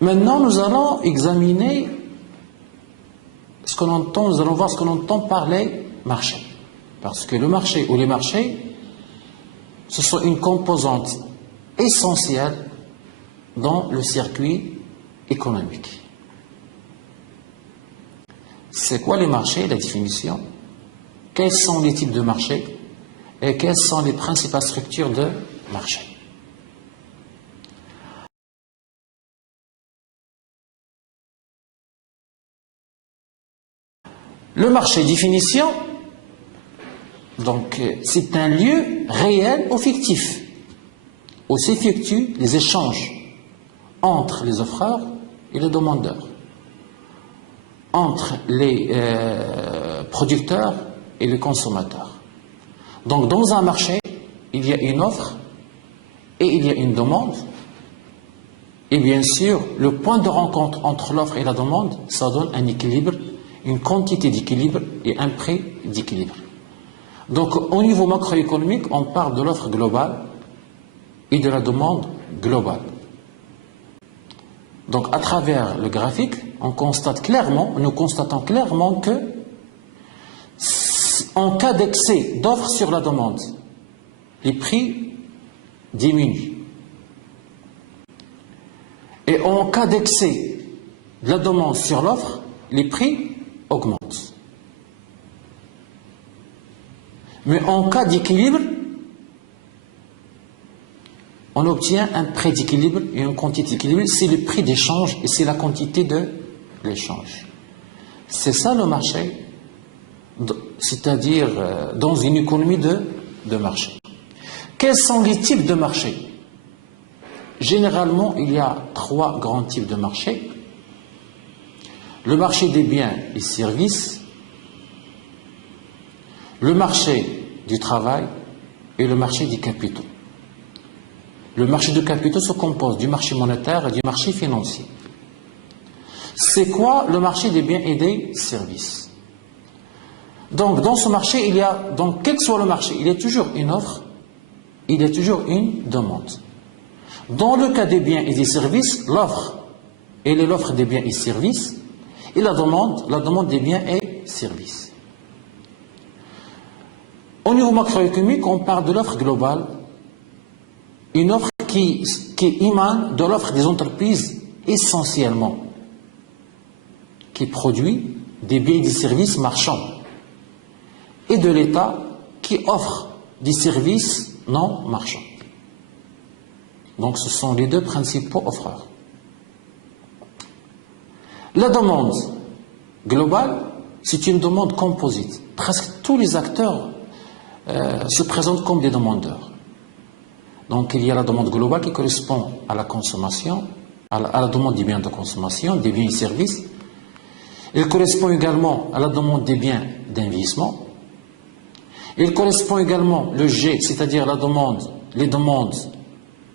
Maintenant, nous allons examiner ce qu'on entend, nous allons voir ce qu'on entend par les marchés. Parce que le marché ou les marchés, ce sont une composante essentielle dans le circuit économique. C'est quoi les marchés, la définition? Quels sont les types de marchés et quelles sont les principales structures de marché? Le marché, définition, donc c'est un lieu réel ou fictif où s'effectuent les échanges entre les offreurs et les demandeurs, entre les producteurs et les consommateurs. Donc dans un marché, il y a une offre et il y a une demande. Et bien sûr, le point de rencontre entre l'offre et la demande, ça donne un équilibre, une quantité d'équilibre et un prix d'équilibre. Donc au niveau macroéconomique, on parle de l'offre globale et de la demande globale. Donc à travers le graphique, nous constatons clairement que en cas d'excès d'offres sur la demande, les prix diminuent. Et en cas d'excès de la demande sur l'offre, les prix augmentent. Mais en cas d'équilibre, on obtient un prix d'équilibre et une quantité d'équilibre. C'est le prix d'échange et c'est la quantité de l'échange. C'est ça le marché, c'est-à-dire dans une économie de marché. Quels sont les types de marchés? Généralement, il y a 3 grands types de marchés. Le marché des biens et services, le marché du travail et le marché des capitaux. Le marché de capitaux se compose du marché monétaire et du marché financier. C'est quoi le marché des biens et des services? Donc, dans ce marché, il y a, donc, quel que soit le marché, il y a toujours une offre, il y a toujours une demande. Dans le cas des biens et des services, l'offre, elle est l'offre des biens et services, et la demande des biens et services. Au niveau macroéconomique, on parle de l'offre globale, une offre qui émane de l'offre des entreprises essentiellement, qui produit des biens et des services marchands, et de l'État qui offre des services non marchands. Donc ce sont les 2 principaux offreurs. La demande globale, c'est une demande composite. Presque tous les acteurs se présentent comme des demandeurs. Donc il y a la demande globale qui correspond à la consommation, à la demande des biens de consommation, des biens et services. Il correspond également à la demande des biens d'investissement. Il correspond également le G, c'est-à-dire les demandes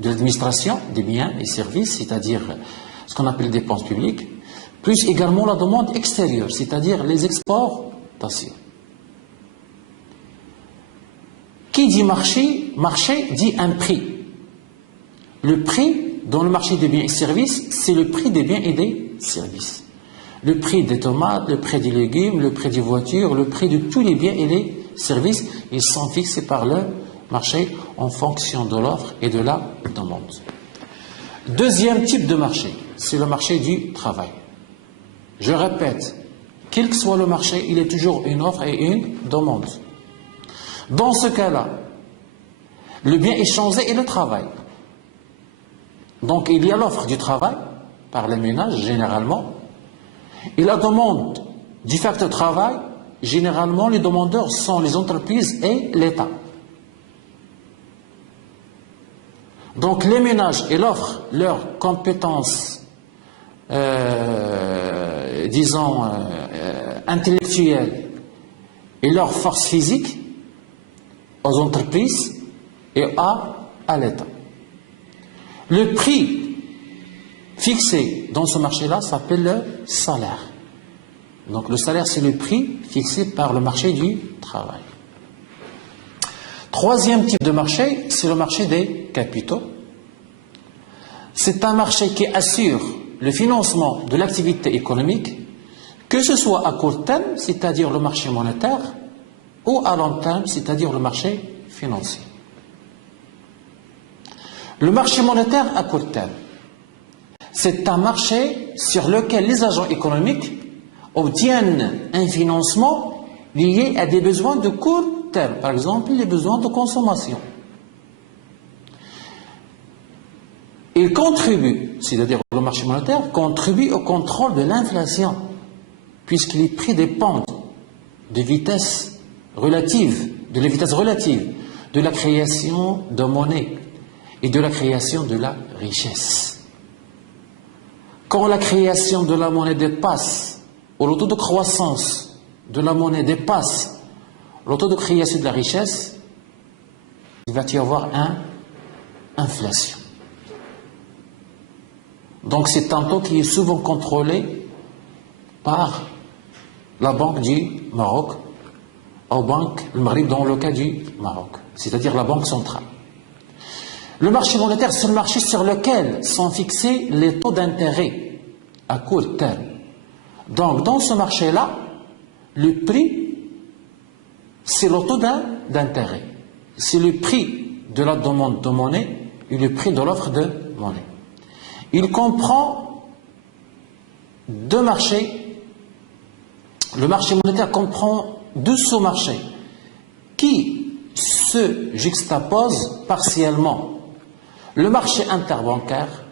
de l'administration des biens et services, c'est-à-dire ce qu'on appelle les dépenses publiques, plus également la demande extérieure, c'est-à-dire les exportations. Qui dit marché? Marché dit un prix. Le prix dans le marché des biens et services, c'est le prix des biens et des services. Le prix des tomates, le prix des légumes, le prix des voitures, le prix de tous les biens et les services, ils sont fixés par le marché en fonction de l'offre et de la demande. Deuxième type de marché, c'est le marché du travail. Je répète, quel que soit le marché, il y a toujours une offre et une demande. Dans ce cas-là, le bien échangé est le travail. Donc il y a l'offre du travail par les ménages généralement et la demande du facteur travail. Généralement, les demandeurs sont les entreprises et l'État. Donc les ménages, ils offrent leurs compétences, intellectuelles et leur force physique aux entreprises et à l'État. Le prix fixé dans ce marché-là s'appelle le salaire. Donc le salaire, c'est le prix fixé par le marché du travail. Troisième type de marché, c'est le marché des capitaux. C'est un marché qui assure le financement de l'activité économique, que ce soit à court terme, c'est-à-dire le marché monétaire, ou à long terme, c'est-à-dire le marché financier. Le marché monétaire à court terme, c'est un marché sur lequel les agents économiques obtiennent un financement lié à des besoins de court terme, par exemple les besoins de consommation. Il contribue, c'est-à-dire le marché monétaire, contribue au contrôle de l'inflation, puisque les prix dépendent de vitesse relative, de la vitesse relative de la création de monnaie et de la création de la richesse. Quand la création de la monnaie dépasse, ou le taux de croissance de la monnaie dépasse le taux de création de la richesse, il va y avoir une inflation. Donc c'est un taux qui est souvent contrôlé par la Banque du Maroc, ou Banque le Maghreb dans le cas du Maroc, c'est-à-dire la Banque centrale. Le marché monétaire, c'est le marché sur lequel sont fixés les taux d'intérêt à court terme. Donc dans ce marché-là, le prix, c'est le taux d'intérêt. C'est le prix de la demande de monnaie et le prix de l'offre de monnaie. Il comprend deux marchés. Le marché monétaire comprend deux sous-marchés qui se juxtaposent partiellement. Le marché interbancaire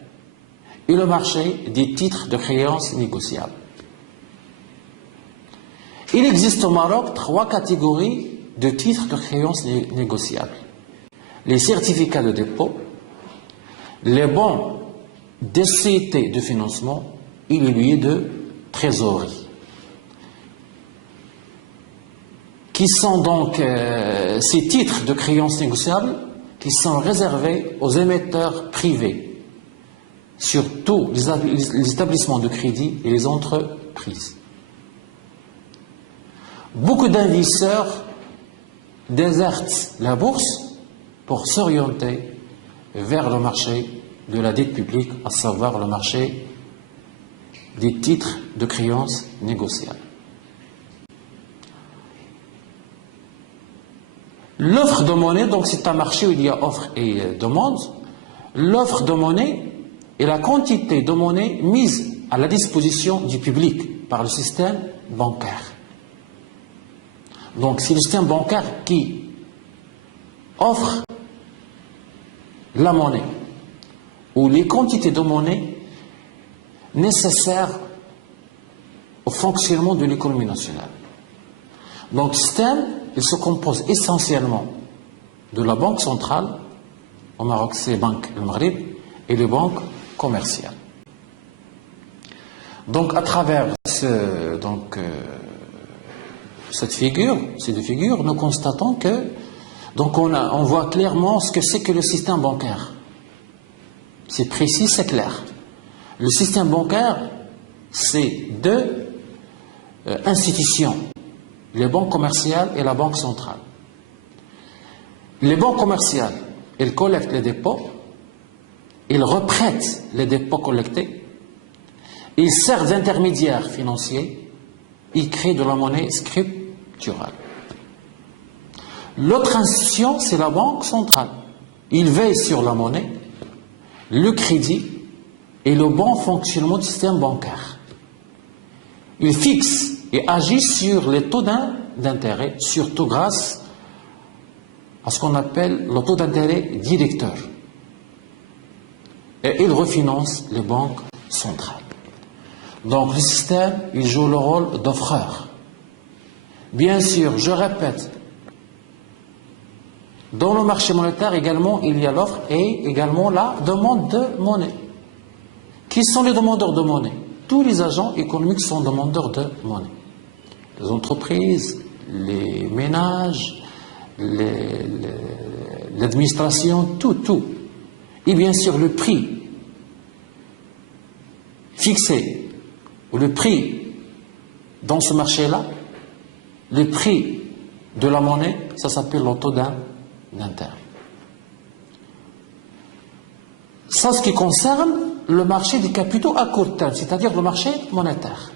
et le marché des titres de créances négociables. Il existe au Maroc trois catégories de titres de créances négociables. Les certificats de dépôt, les bons des sociétés de financement et les billets de trésorerie. Qui sont donc ces titres de créances négociables qui sont réservés aux émetteurs privés, surtout les établissements de crédit et les entreprises. Beaucoup d'investisseurs désertent la bourse pour s'orienter vers le marché de la dette publique, à savoir le marché des titres de créances négociables. L'offre de monnaie, donc c'est un marché où il y a offre et demande. L'offre de monnaie est la quantité de monnaie mise à la disposition du public par le système bancaire. Donc c'est le système bancaire qui offre la monnaie ou les quantités de monnaie nécessaires au fonctionnement de l'économie nationale. Donc le système, il se compose essentiellement de la banque centrale, au Maroc c'est Banque le Maghreb, et les banques commerciales. Donc à travers cette figure, ces deux figures, nous constatons que on voit clairement ce que c'est que le système bancaire. C'est précis, c'est clair. Le système bancaire, c'est deux institutions, les banques commerciales et la banque centrale. Les banques commerciales, elles collectent les dépôts, elles reprêtent les dépôts collectés, ils servent d'intermédiaires financiers, ils créent de la monnaie scripturale. L'autre institution, c'est la banque centrale. Ils veillent sur la monnaie, le crédit et le bon fonctionnement du système bancaire. Ils fixent et agissent sur les taux d'intérêt, surtout grâce à ce qu'on appelle le taux d'intérêt directeur. Et ils refinancent les banques centrales. Donc le système, il joue le rôle d'offreur. Bien sûr, je répète, dans le marché monétaire également, il y a l'offre et également la demande de monnaie. Qui sont les demandeurs de monnaie? Tous les agents économiques sont demandeurs de monnaie. Les entreprises, les ménages, l'administration, tout. Et bien sûr, le prix fixé, ou le prix dans ce marché-là, le prix de la monnaie, ça s'appelle le taux d'intérêt. Ça, ce qui concerne le marché des capitaux à court terme, c'est-à-dire le marché monétaire.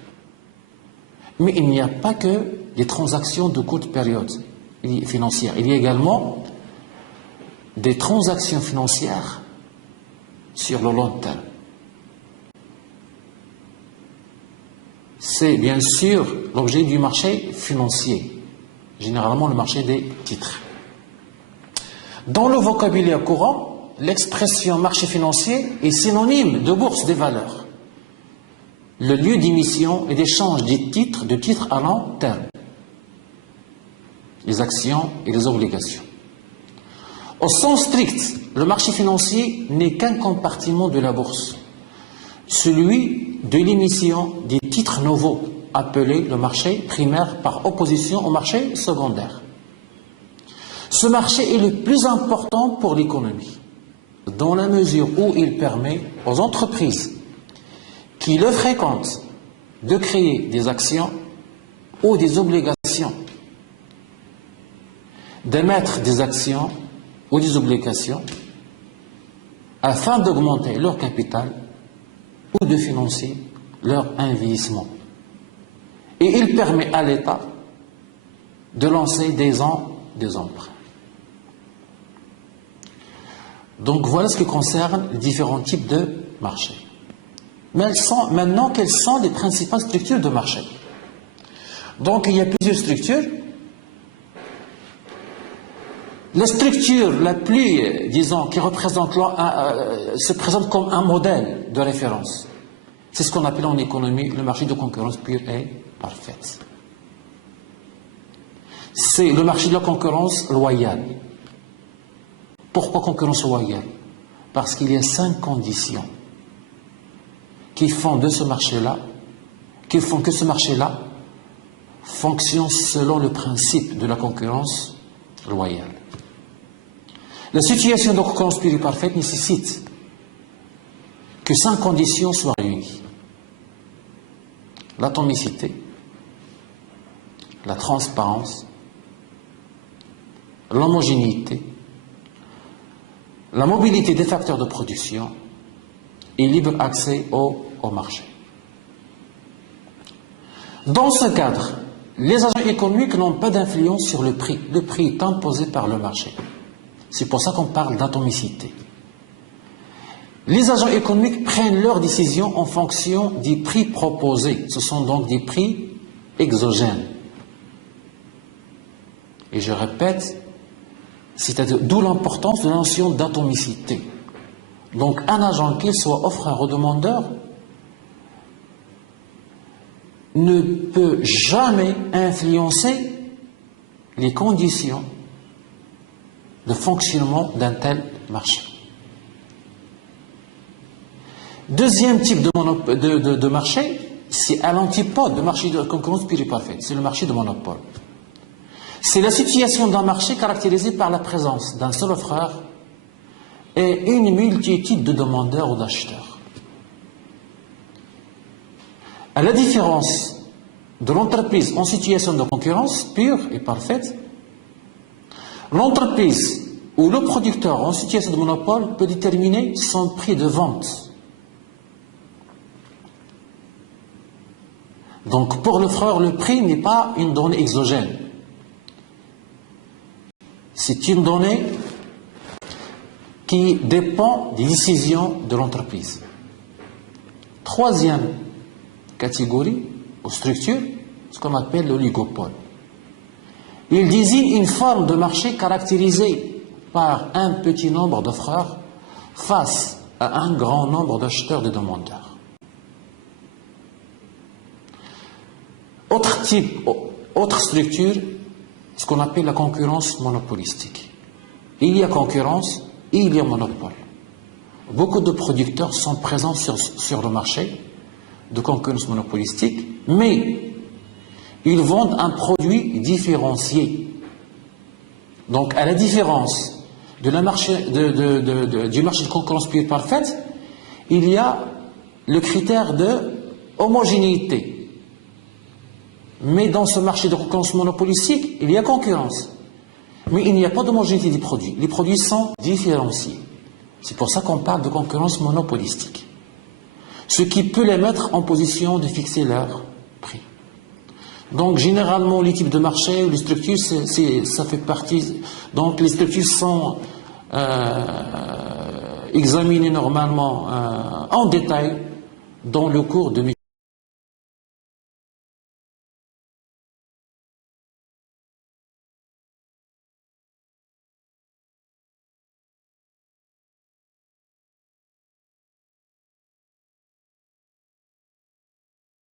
Mais il n'y a pas que des transactions de courte période financière. Il y a également des transactions financières sur le long terme. C'est bien sûr l'objet du marché financier, généralement le marché des titres. Dans le vocabulaire courant, l'expression marché financier est synonyme de bourse des valeurs, le lieu d'émission et d'échange des titres, de titres à long terme, les actions et les obligations. Au sens strict, le marché financier n'est qu'un compartiment de la bourse, celui de l'émission des titres nouveaux, appelé le marché primaire par opposition au marché secondaire. Ce marché est le plus important pour l'économie, dans la mesure où il permet aux entreprises qui le fréquentent de créer des actions ou des obligations, d'émettre des actions ou des obligations afin d'augmenter leur capital ou de financer leur investissement. Et il permet à l'État de lancer des emprunts. Donc voilà ce qui concerne les différents types de marchés. Mais maintenant, quelles sont les principales structures de marché? Donc il y a plusieurs structures. La structure la plus, disons, qui représente, se présente comme un modèle de référence. C'est ce qu'on appelle en économie le marché de concurrence pure et parfaite. C'est le marché de la concurrence loyale. Pourquoi concurrence loyale? Parce qu'il y a 5 conditions qui font de ce marché-là, qui font que ce marché-là fonctionne selon le principe de la concurrence loyale. La situation de concurrence pure et parfaite nécessite que 5 conditions soient réunies. L'atomicité, la transparence, l'homogénéité, la mobilité des facteurs de production et libre accès au marché. Dans ce cadre, les agents économiques n'ont pas d'influence sur le prix. Le prix est imposé par le marché. C'est pour ça qu'on parle d'atomicité. Les agents économiques prennent leurs décisions en fonction des prix proposés. Ce sont donc des prix exogènes. Et je répète, c'est-à-dire d'où l'importance de la notion d'atomicité. Donc un agent, qu'il soit offreur ou demandeur, ne peut jamais influencer les conditions de fonctionnement d'un tel marché. Deuxième type de marché, c'est à l'antipode de marché de concurrence pure et parfaite, c'est le marché de monopole. C'est la situation d'un marché caractérisé par la présence d'un seul offreur et une multitude de demandeurs ou d'acheteurs. À la différence de l'entreprise en situation de concurrence pure et parfaite, l'entreprise ou le producteur en situation de monopole peut déterminer son prix de vente. Donc pour l'offreur, le prix n'est pas une donnée exogène. C'est une donnée qui dépend des décisions de l'entreprise. Troisième catégorie ou structure, ce qu'on appelle l'oligopole. Il désigne une forme de marché caractérisée par un petit nombre d'offreurs face à un grand nombre d'acheteurs et de demandeurs. Autre structure, ce qu'on appelle la concurrence monopolistique. Il y a concurrence et il y a monopole. Beaucoup de producteurs sont présents sur le marché de concurrence monopolistique, mais ils vendent un produit différencié. Donc, à la différence du marché de concurrence pure et parfaite, il y a le critère de homogénéité. Mais dans ce marché de concurrence monopolistique, il y a concurrence. Mais il n'y a pas d'homogénéité des produits. Les produits sont différenciés. C'est pour ça qu'on parle de concurrence monopolistique. ce qui peut les mettre en position de fixer leur prix. Donc généralement les types de marché ou les structures, ça fait partie. Donc les structures sont examinées normalement en détail dans le cours de mes